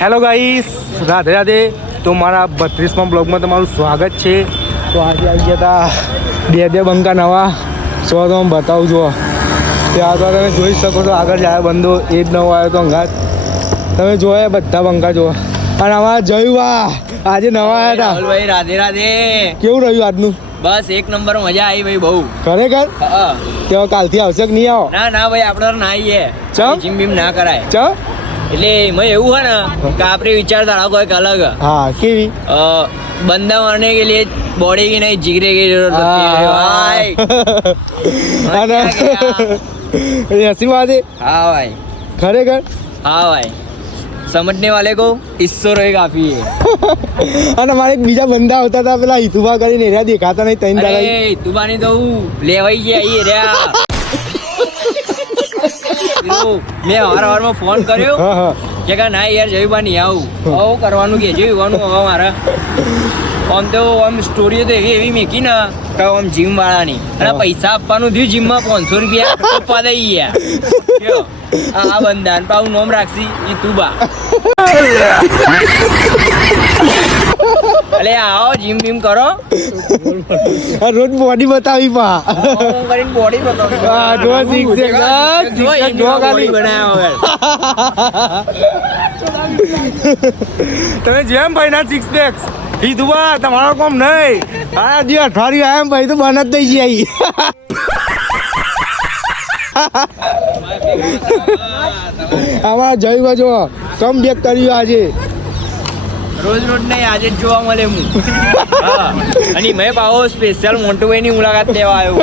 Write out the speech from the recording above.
Hello guys, Radhe Radhe. તો મારા 32માં બ્લોગમાં તમારું સ્વાગત છે. તો આજે આવી ગયા હતા બે બંકા નવા. સો તો હું બતાવું છું. ત્યાં તો તમે જોઈ શકો છો, આગળ જાય બંધો એ જ નવો આવ્યો તો અંગાત. તમે જોયા બધા બંકા જુઓ. અને અમારા જયુવા આજે નવા આવ્યા હતા. ભાઈ રાધે રાધે. કેવું રહ્યું આજનું? બસ એક નંબર, મજા આવી ભાઈ બહુ. ખરેખર? તેઓ કાલથી આવશે કે નહીં આવો? ના ના ભાઈ, આપણે ના આવીએ. જીમ બીમ ના કરાય. ચમ એટલે એમાં એવું હોય ને કે આપણે વિચારધારા કોઈક અલગ. હા, કેવી? बंदा मारने के लिए बॉडी की नहीं जिगरे की जरूरत होती है। ऐसी बात है? हाँ भाई, खरेखर? हाँ भाई, समझने वाले को ईश्वर ही काफी है. અને મારે એક બીજા બંદા આવતા હતા, પેલા હિતુભા કરીને એરિયા દેખાતા નહીં ત્રણ દાડા. અરે હિતુભાની તો હું લેવાઈ ગયા અહીં રહ્યા. મેં વારંવાર ફોન કર્યો કે ના યાર જયુબા નહીં આવું. હવે કરવાનું કે જોવાનું હવે મારે. આમ તો આમ સ્ટોરીઓ તો એવી મેકી ને કે આમ જીમ વાળાની, અને પૈસા આપવાનું થયું જીમમાં 500 રૂપિયા પપ્પા દઈ ગયા. આ બંધા પાછું નોમ રાખશી હિતુબા. અલે આવો જીમ બીમ કરો. રોજ બોડી બતાવી પા કરીને બોડી બતાવો. તમે જેમ ભાઈ ના સિક્સ પેક્સ હિતુબા તમારો કોમ નહીં. આ જે અઠવાડિયું એમ ભાઈ તો બન જ થઈ જાય. આમાં જય બાજુ કમ બેક કર્યું આજે. રોજ રોજ નહીં, આજે જ જોવા મળે હું. અને મેં પાછો સ્પેશિયલ મોન્ટુભાઈ ની મુલાકાત લેવા આવ્યો.